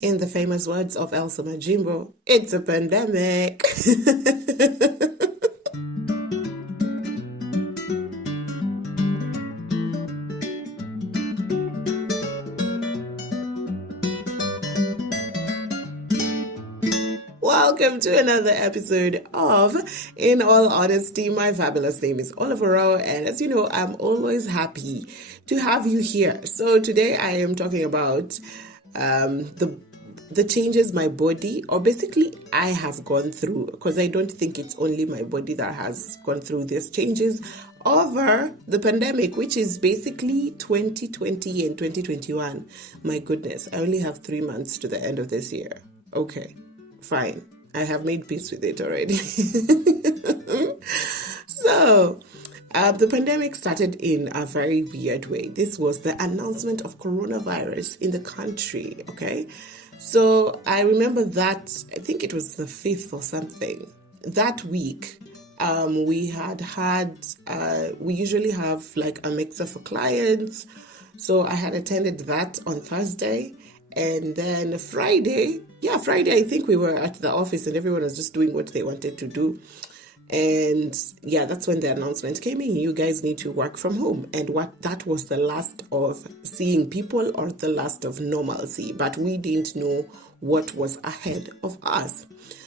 In the famous words of Elsa Majimbo, it's a pandemic. Welcome to another episode of In All Honesty. My fabulous name is Oliver Rowe, and as you know, I'm always happy to have you here. So today I am talking about the changes my body, or basically I have gone through, because I don't think it's only my body that has gone through these changes over the pandemic, which is basically 2020 and 2021. My goodness, I only have 3 months to the end of this year. Okay, fine. I have made peace with it already. So, the pandemic started in a very weird way. This was the announcement of coronavirus in the country, okay? So, I remember that, I think it was the 5th or something. That week, we we usually have like a mixer for clients. So, I had attended that on Thursday. And then Friday, I think we were at the office and everyone was just doing what they wanted to do. And yeah, that's when the announcement came in. You guys need to work from home. And that was the last of seeing people or the last of normalcy. But we didn't know what was ahead of us.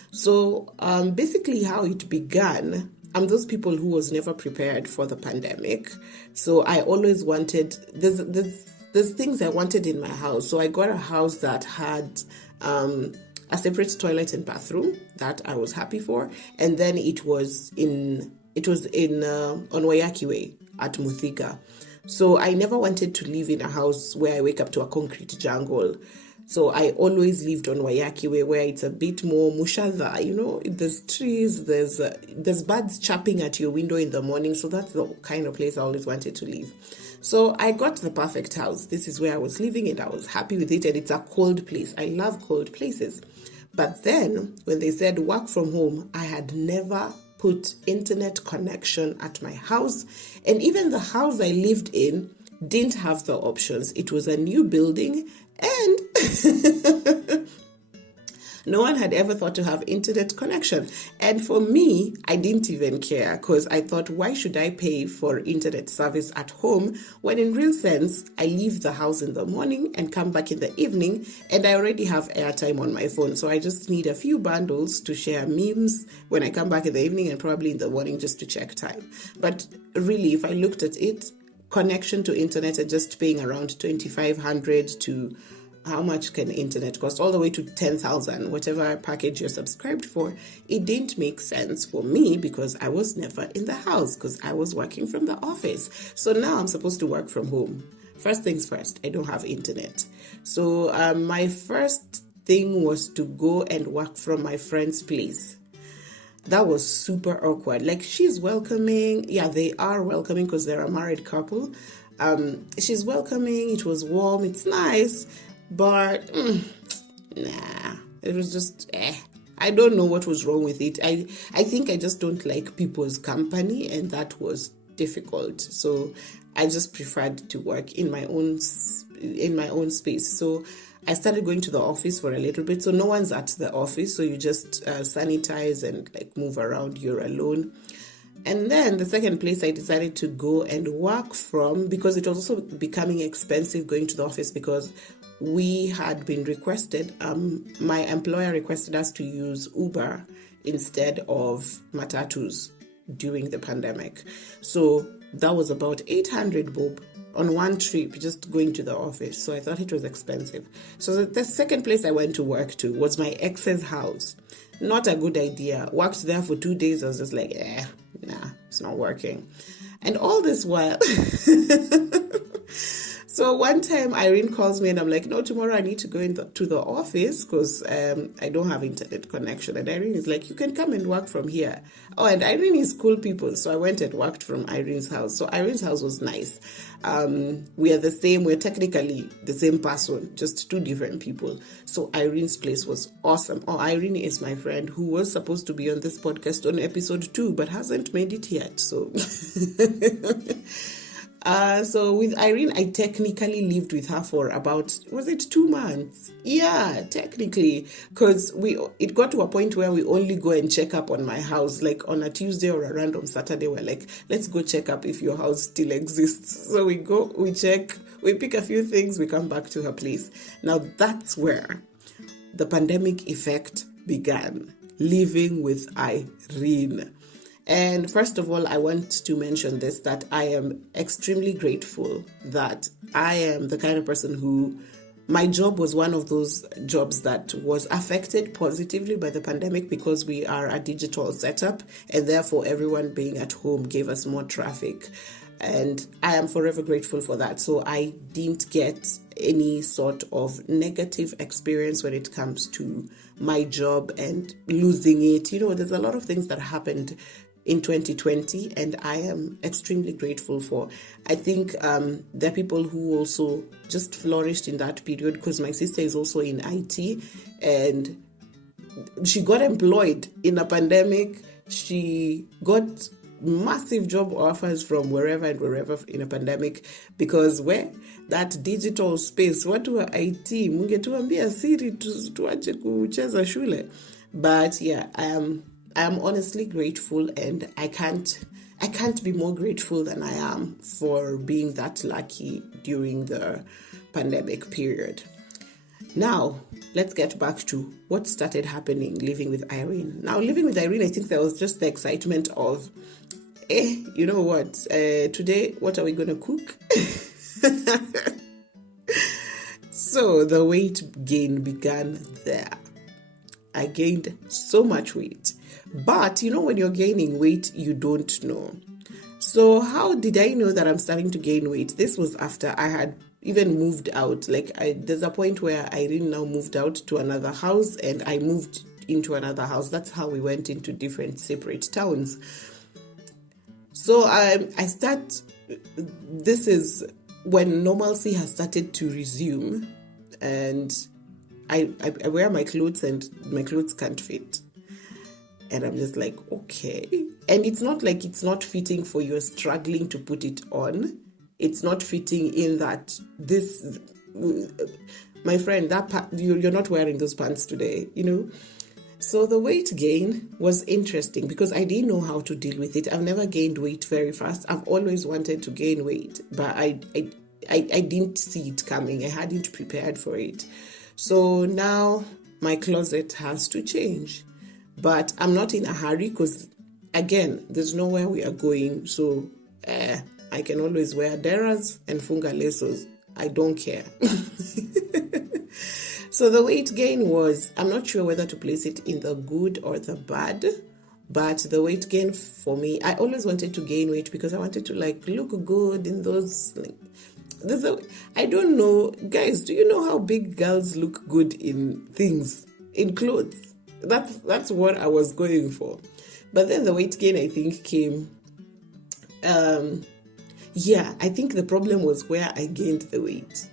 So basically how it began, I'm those people who was never prepared for the pandemic. So I always wanted, there's things I wanted in my house. So I got a house that had a separate toilet and bathroom that I was happy for. And then it was in on Wayaki Way at Muthika. So I never wanted to live in a house where I wake up to a concrete jungle. So I always lived on Wayaki Way, where it's a bit more mushadha, you know, there's trees, there's birds chirping at your window in the morning. So that's the kind of place I always wanted to live. So I got the perfect house. This is where I was living and I was happy with it. And it's a cold place. I love cold places. But then when they said work from home, I had never put internet connection at my house. And even the house I lived in didn't have the options. It was a new building and no one had ever thought to have internet connection. And for me, I didn't even care, because I thought, why should I pay for internet service at home when in real sense, I leave the house in the morning and come back in the evening and I already have airtime on my phone. So I just need a few bundles to share memes when I come back in the evening and probably in the morning just to check time. But really, if I looked at it, connection to internet are just paying around 2,500 to how much can internet cost, all the way to 10,000, whatever package you're subscribed for. It didn't make sense for me because I was never in the house, because I was working from the office. So now I'm supposed to work from home. First things first, I don't have internet. So my first thing was to go and work from my friend's place. That was super awkward. Like, she's welcoming. Yeah, they are welcoming because they're a married couple. She's welcoming. It was warm. It's nice. But, nah, it was just, I don't know what was wrong with it. I think I just don't like people's company, and that was difficult. So I just preferred to work in my own space. So I started going to the office for a little bit. So no one's at the office. So you just sanitize and like move around. You're alone. And then the second place I decided to go and work from, because it was also becoming expensive going to the office, because we had been requested, my employer requested us to use Uber instead of matatus during the pandemic. So that was about 800 bob on one trip, just going to the office. So I thought it was expensive. So the second place I went to work to was my ex's house. Not a good idea. Worked there for 2 days. I was just like, nah, it's not working. And all this while, so one time Irene calls me and I'm like, no, tomorrow I need to go to the office because I don't have internet connection. And Irene is like, you can come and work from here. Oh, and Irene is cool people. So I went and worked from Irene's house. So Irene's house was nice. We're technically the same person, just two different people. So Irene's place was awesome. Oh, Irene is my friend who was supposed to be on this podcast on episode 2, but hasn't made it yet. So So with Irene, I technically lived with her for about, was it 2 months? Yeah, technically, because it got to a point where we only go and check up on my house, like on a Tuesday or a random Saturday. We're like, let's go check up if your house still exists. So we go, we check, we pick a few things, we come back to her place. Now that's where the pandemic effect began, living with Irene. And first of all, I want to mention this, that I am extremely grateful that I am the kind of person who, my job was one of those jobs that was affected positively by the pandemic because we are a digital setup, and therefore everyone being at home gave us more traffic. And I am forever grateful for that. So I didn't get any sort of negative experience when it comes to my job and losing it. There's a lot of things that happened in 2020, and I am extremely grateful for. I think there are people who also just flourished in that period, because my sister is also in IT, and she got employed in a pandemic. She got massive job offers from wherever and wherever in a pandemic, because where that digital space, watu wa IT mungetuambia siri tuache kucheza shule. But yeah, I am honestly grateful, and I can't be more grateful than I am for being that lucky during the pandemic period. Now, let's get back to what started happening living with Irene. Now, living with Irene, I think there was just the excitement of, you know what, today, what are we going to cook? So the weight gain began there. I gained so much weight. But, when you're gaining weight, you don't know. So how did I know that I'm starting to gain weight? This was after I had even moved out. There's a point where Irene now moved out to another house, and I moved into another house. That's how we went into different separate towns. So this is when normalcy has started to resume, and I wear my clothes and my clothes can't fit. And I'm just like, okay. And it's not like it's not fitting for you're struggling to put it on. It's not fitting in that this, my friend, you're not wearing those pants today, So the weight gain was interesting because I didn't know how to deal with it. I've never gained weight very fast. I've always wanted to gain weight, but I didn't see it coming. I hadn't prepared for it. So now my closet has to change. But I'm not in a hurry because, again, there's nowhere we are going. So I can always wear deras and funga lesos. I don't care. So the weight gain was, I'm not sure whether to place it in the good or the bad. But the weight gain for me, I always wanted to gain weight because I wanted to look good in those. I don't know, guys, do you know how big girls look good in things, in clothes? That's what I was going for. But then the weight gain, I think, came. I think the problem was where I gained the weight.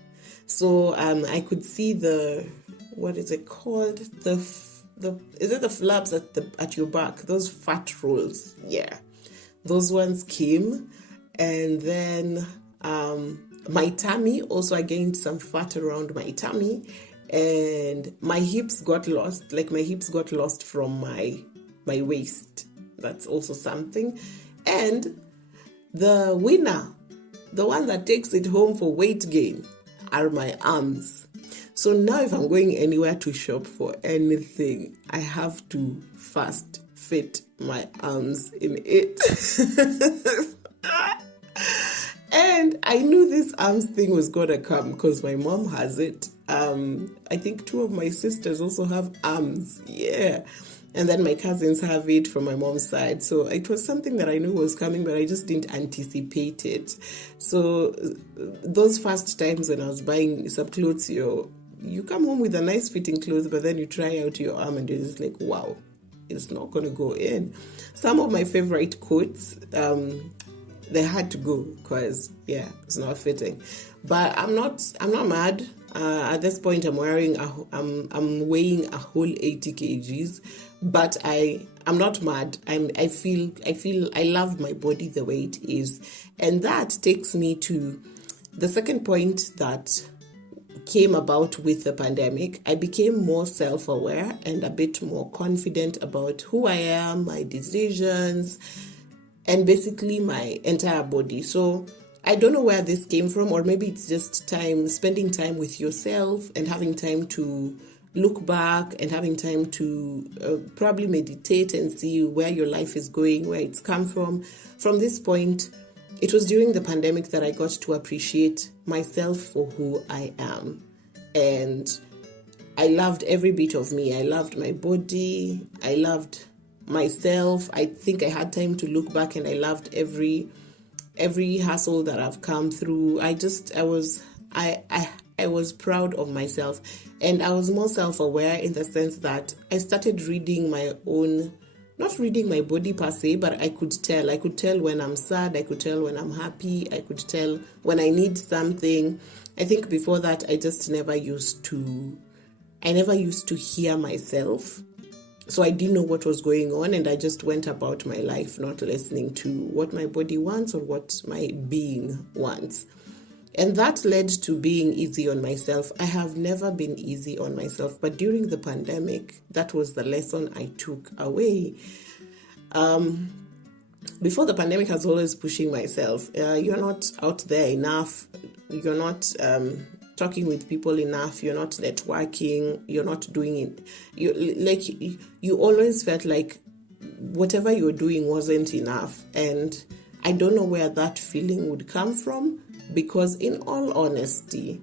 So I could see what is it called? Is it the flaps at your back? Those fat rolls. Yeah. Those ones came. And then my tummy, also I gained some fat around my tummy. And my hips got lost. My hips got lost from my waist. That's also something. And the winner, the one that takes it home for weight gain, are my arms. So now if I'm going anywhere to shop for anything, I have to first fit my arms in it. And I knew this arms thing was going to come because my mom has it. I think 2 of my sisters also have arms. Yeah. And then my cousins have it from my mom's side. So it was something that I knew was coming, but I just didn't anticipate it. So those first times when I was buying some clothes, you come home with a nice fitting clothes, but then you try out your arm and you're just like, wow, it's not going to go in. Some of my favorite coats, they had to go because, it's not fitting. But I'm not mad. At this point, I'm weighing a whole 80 kgs, but I'm not mad. I feel I love my body the way it is, and that takes me to the second point that came about with the pandemic. I became more self-aware and a bit more confident about who I am, my decisions, and basically my entire body. So I don't know where this came from, or maybe it's just spending time with yourself and having time to look back and having time to probably meditate and see where your life is going, where it's come from. From this point, it was during the pandemic that I got to appreciate myself for who I am. And I loved every bit of me. I loved my body. I loved myself. I think I had time to look back, and I loved every hustle that I've come through. I was proud of myself, and I was more self-aware in the sense that I started reading my own, not reading my body per se, but I could tell when I'm sad, I could tell when I'm happy, I could tell when I need something. I think before that, I never used to hear myself. So I didn't know what was going on, and I just went about my life not listening to what my body wants or what my being wants. And that led to being easy on myself. I have never been easy on myself, but during the pandemic, that was the lesson I took away. Before the pandemic, I was always pushing myself. You're not out there enough. You're not talking with people enough. You're not networking. You're not doing it. You always felt like whatever you're doing wasn't enough. And I don't know where that feeling would come from, because in all honesty,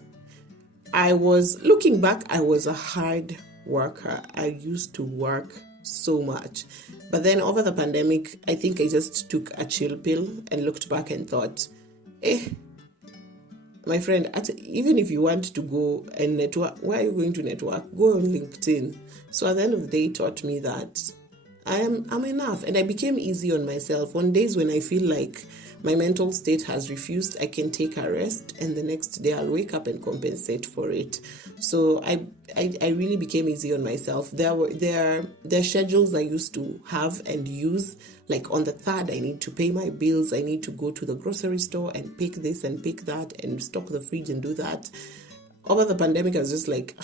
looking back, I was a hard worker. I used to work so much. But then over the pandemic, I think I just took a chill pill and looked back and thought, my friend, even if you want to go and network, where are you going to network? Go on LinkedIn. So at the end of the day, it taught me that I'm enough. And I became easy on myself. On days when I feel like my mental state has refused, I can take a rest, and the next day I'll wake up and compensate for it. So I really became easy on myself. There are schedules I used to have and use, like on the 3rd, I need to pay my bills, I need to go to the grocery store and pick this and pick that and stock the fridge and do that. Over the pandemic, I was just like,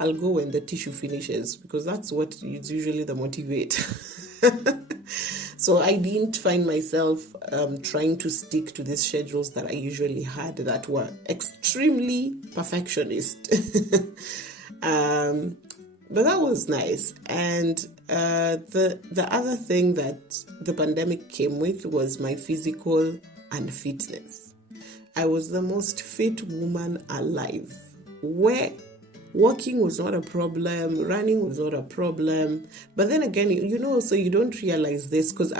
I'll go when the tissue finishes, because that's what is usually the motivate. So I didn't find myself trying to stick to these schedules that I usually had that were extremely perfectionist. But that was nice. And the other thing that the pandemic came with was my physical unfitness. I was the most fit woman alive, where walking was not a problem, running was not a problem. But then again, so you don't realize this, because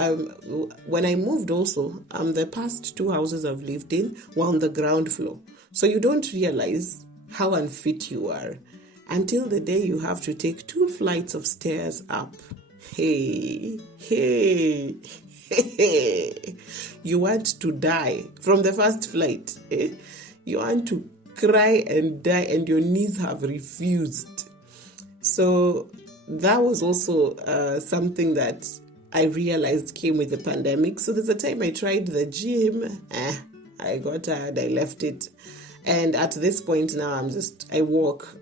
when I moved also, the past 2 houses I've lived in were on the ground floor. So you don't realize how unfit you are until the day you have to take 2 flights of stairs up. Hey. You want to die from the first flight. You want to cry and die, and your knees have refused. So that was also something that I realized came with the pandemic. So there's a time I tried the gym. I got tired, I left it. And at this point now, I walk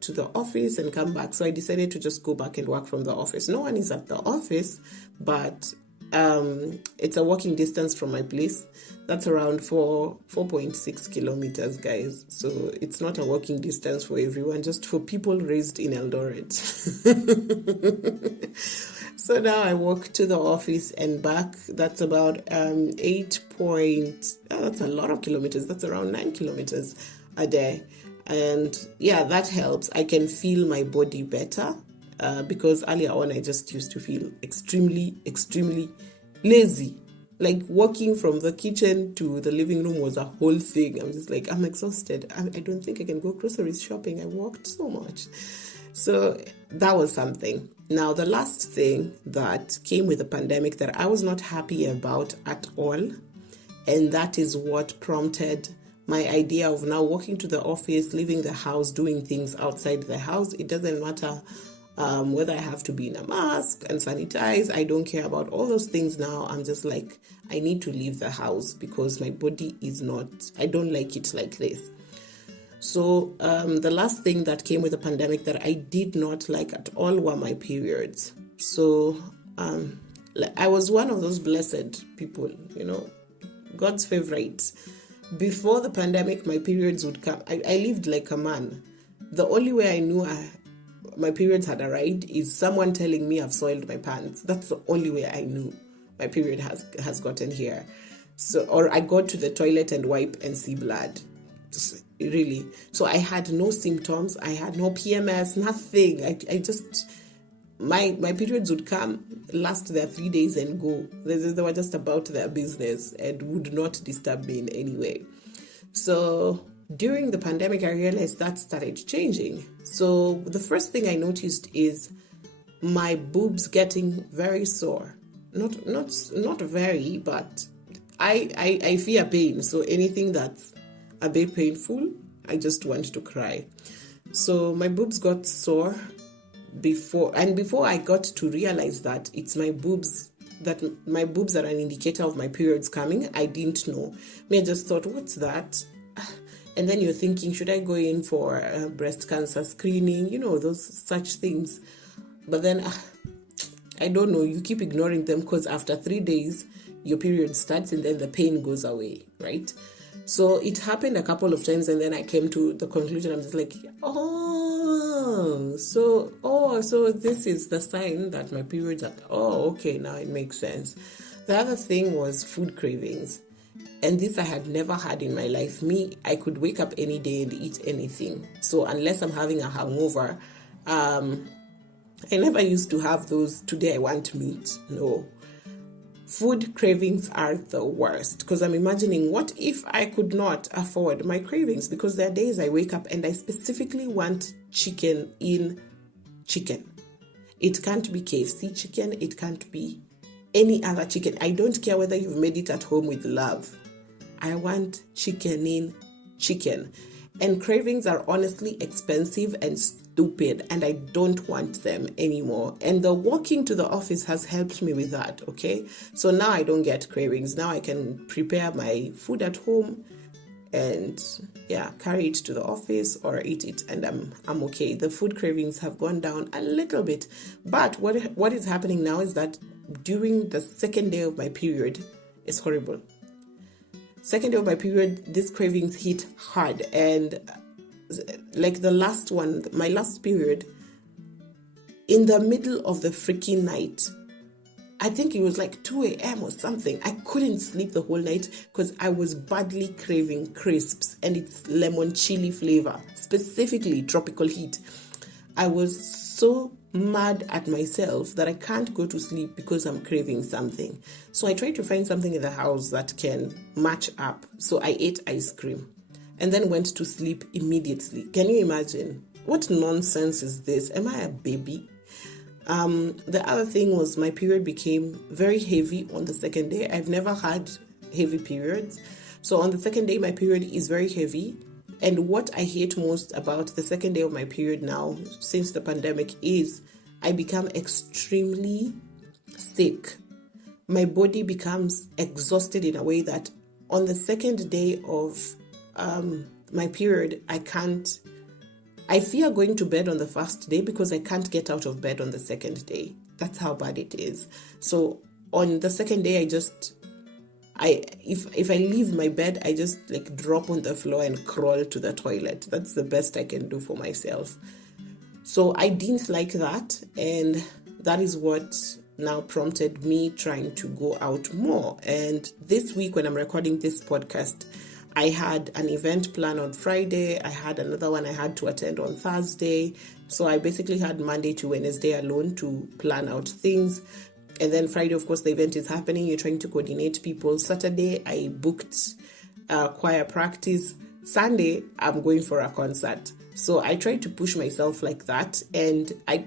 to the office and come back. So I decided to just go back and work from the office. No one is at the office, but it's a walking distance from my place. That's around 4.6 kilometers, guys. So it's not a walking distance for everyone, just for people raised in Eldoret. So now I walk to the office and back. That's about that's a lot of kilometers. That's around 9 kilometers a day. And yeah, that helps. I can feel my body better because earlier on I just used to feel extremely, extremely lazy. Like walking from the kitchen to the living room was a whole thing. I'm just like, I'm exhausted. I don't think I can go grocery shopping. I walked so much. So that was something. Now, the last thing that came with the pandemic that I was not happy about at all, and that is what prompted my idea of now walking to the office, leaving the house, doing things outside the house. It doesn't matter whether I have to be in a mask and sanitize. I don't care about all those things now. I'm just like, I need to leave the house because my body is not, I don't like it like this. So the last thing that came with the pandemic that I did not like at all were my periods. So I was one of those blessed people, God's favorite. Before the pandemic, my periods would come. I lived like a man. The only way I knew my periods had arrived is someone telling me I've soiled my pants. That's the only way I knew my period has gotten here. So, or I go to the toilet and wipe and see blood. Really. So I had no symptoms. I had no PMS, nothing. I just, my periods would come, last their 3 days and go. They were just about their business and would not disturb me in any way. So during the pandemic, I realized that started changing. So the first thing I noticed is my boobs getting very sore. Not very, but I fear pain. So anything that's a bit painful, I just want to cry. So my boobs got sore before I got to realize that it's my boobs are an indicator of my periods coming. I didn't know. I just thought, what's that? And then you're thinking, should I go in for breast cancer screening? Those such things. But then, I don't know. You keep ignoring them because after 3 days, your period starts and then the pain goes away, right? So it happened a couple of times, and then I came to the conclusion. I'm just like, so this is the sign that my periods are. Oh, okay, now it makes sense. The other thing was food cravings. And this I had never had in my life. I could wake up any day and eat anything. So unless I'm having a hangover, I never used to have those, today I want meat. No. Food cravings are the worst because I'm imagining, what if I could not afford my cravings? Because there are days I wake up and I specifically want chicken in chicken. It can't be KFC chicken. It can't be any other chicken. I don't care whether you've made it at home with love. I want chicken in chicken. And cravings are honestly expensive and stupid, and I don't want them anymore. And the walking to the office has helped me with that, okay? So now I don't get cravings. Now I can prepare my food at home and carry it to the office or eat it, and I'm okay. The food cravings have gone down a little bit. But what is happening now is that during the second day of my period, it's horrible. Second day of my period, these cravings hit hard. And like the last one, my last period, in the middle of the freaking night, I think it was like 2 a.m. or something. I couldn't sleep the whole night because I was badly craving crisps, and it's lemon chili flavor, specifically tropical heat. I was so mad at myself that I can't go to sleep because I'm craving something. So I tried to find something in the house that can match up. So I ate ice cream and then went to sleep immediately. Can you imagine? What nonsense is this? Am I a baby? The other thing was my period became very heavy on the second day. I've never had heavy periods. So on the second day, my period is very heavy. And what I hate most about the second day of my period now, since the pandemic, is I become extremely sick. My body becomes exhausted in a way that on the second day of my period, I fear going to bed on the first day because I can't get out of bed on the second day. That's how bad it is. So on the second day, if I leave my bed, I just like drop on the floor and crawl to the toilet. That's the best I can do for myself. So I didn't like that, and that is what now prompted me trying to go out more. And this week when I'm recording this podcast, I had an event planned on Friday. I had another one I had to attend on Thursday. So I basically had Monday to Wednesday alone to plan out things. And then Friday, of course, the event is happening. You're trying to coordinate people. Saturday, I booked choir practice. Sunday, I'm going for a concert. So I tried to push myself like that. And I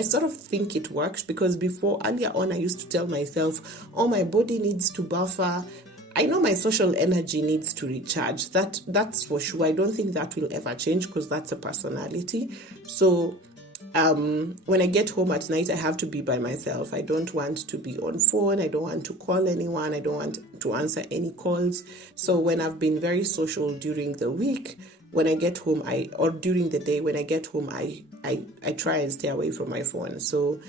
sort of think it worked because earlier on, I used to tell myself, oh, my body needs to buffer. I know my social energy needs to recharge. That's for sure. I don't think that will ever change because that's a personality. So when I get home at night, I have to be by myself. I don't want to be on phone. I don't want to call anyone. I don't want to answer any calls. So when I've been very social during the week, when I get home, or during the day, when I get home, I try and stay away from my phone. So,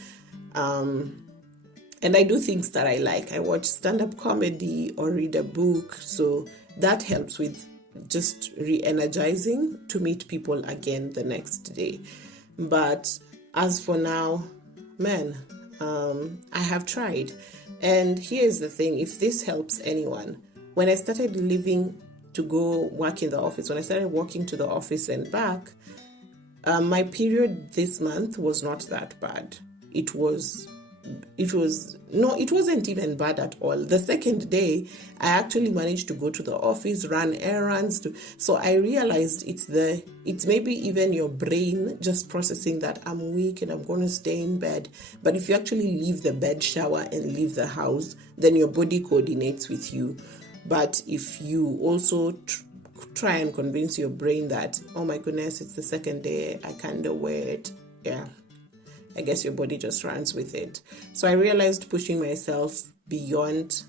and I do things that I like. I watch stand-up comedy or read a book. So that helps with just re-energizing to meet people again the next day. But as for now, man, I have tried. And here's the thing, if this helps anyone, when I started leaving to go work in the office, when I started walking to the office and back, my period this month was not that bad. It wasn't even bad at all. The second day, I actually managed to go to the office, run errands. So I realized it's maybe even your brain just processing that I'm weak and I'm going to stay in bed. But if you actually leave the bed, shower, and leave the house, then your body coordinates with you. But if you also try and convince your brain that, oh my goodness, it's the second day, I can't do it, yeah, I guess your body just runs with it. So I realized pushing myself beyond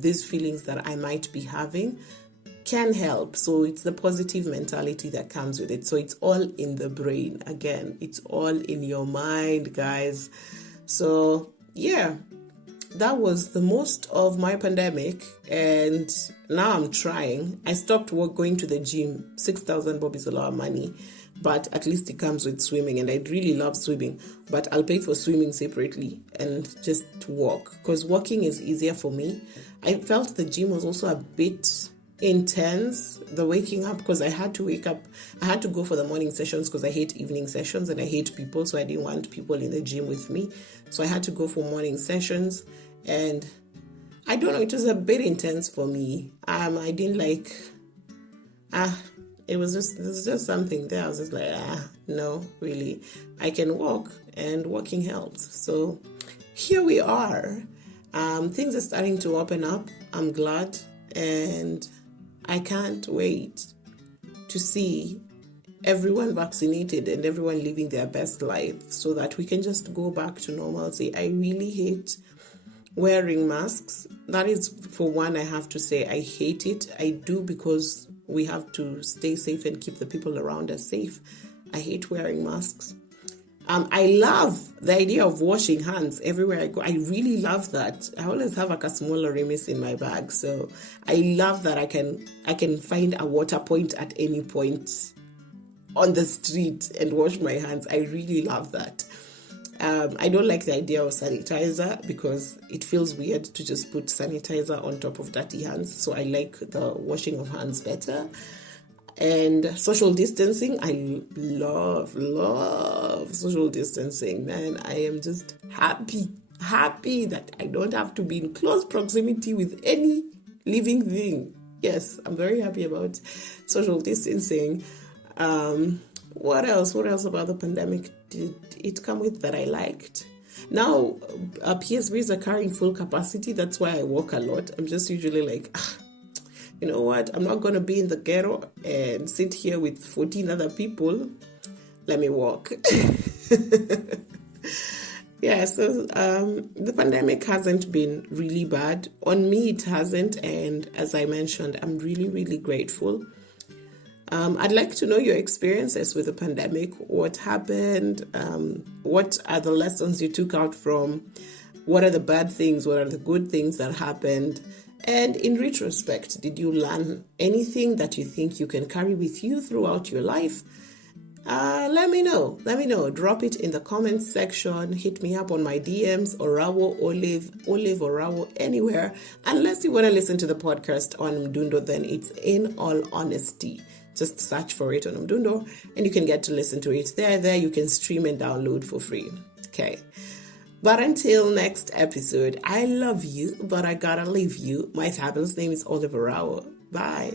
these feelings that I might be having can help. So it's the positive mentality that comes with it. So it's all in the brain. Again, it's all in your mind, guys. So yeah, that was the most of my pandemic. And now I'm trying. I stopped going to the gym. 6,000 bob is a lot of money. But at least it comes with swimming, and I really love swimming. But I'll pay for swimming separately and just walk, because walking is easier for me. I felt the gym was also a bit intense, the waking up, because I had to wake up. I had to go for the morning sessions because I hate evening sessions and I hate people, so I didn't want people in the gym with me. So I had to go for morning sessions, and I don't know, it was a bit intense for me. I didn't like... It was just something there. I was just like, no, really. I can walk, and walking helps. So here we are. Things are starting to open up. I'm glad. And I can't wait to see everyone vaccinated and everyone living their best life so that we can just go back to normalcy. I really hate wearing masks. That is, for one, I have to say, I hate it. I do, because we have to stay safe and keep the people around us safe. I hate wearing masks. I love the idea of washing hands everywhere I go. I really love that. I always have like a small Remis in my bag. So I love that I can find a water point at any point on the street and wash my hands. I really love that. I don't like the idea of sanitizer because it feels weird to just put sanitizer on top of dirty hands. So I like the washing of hands better. And social distancing, I love social distancing. Man, I am just happy that I don't have to be in close proximity with any living thing. Yes, I'm very happy about social distancing. What else about the pandemic did it come with that I liked? Now, PSVs are carrying full capacity. That's why I walk a lot. I'm just usually like, you know what? I'm not going to be in the ghetto and sit here with 14 other people. Let me walk. Yeah, so the pandemic hasn't been really bad. On me, it hasn't. And as I mentioned, I'm really, really grateful. I'd like to know your experiences with the pandemic. What happened? What are the lessons you took out from? What are the bad things? What are the good things that happened? And in retrospect, did you learn anything that you think you can carry with you throughout your life? Let me know. Drop it in the comments section. Hit me up on my DMs, Orawo, Olive, Orawo, anywhere. Unless you want to listen to the podcast on Mdundo, then it's In All Honesty. Just search for it on Mdundo and you can get to listen to it there. There you can stream and download for free. Okay. But until next episode, I love you, but I gotta leave you. My fabulous name is Oliver Rao. Bye.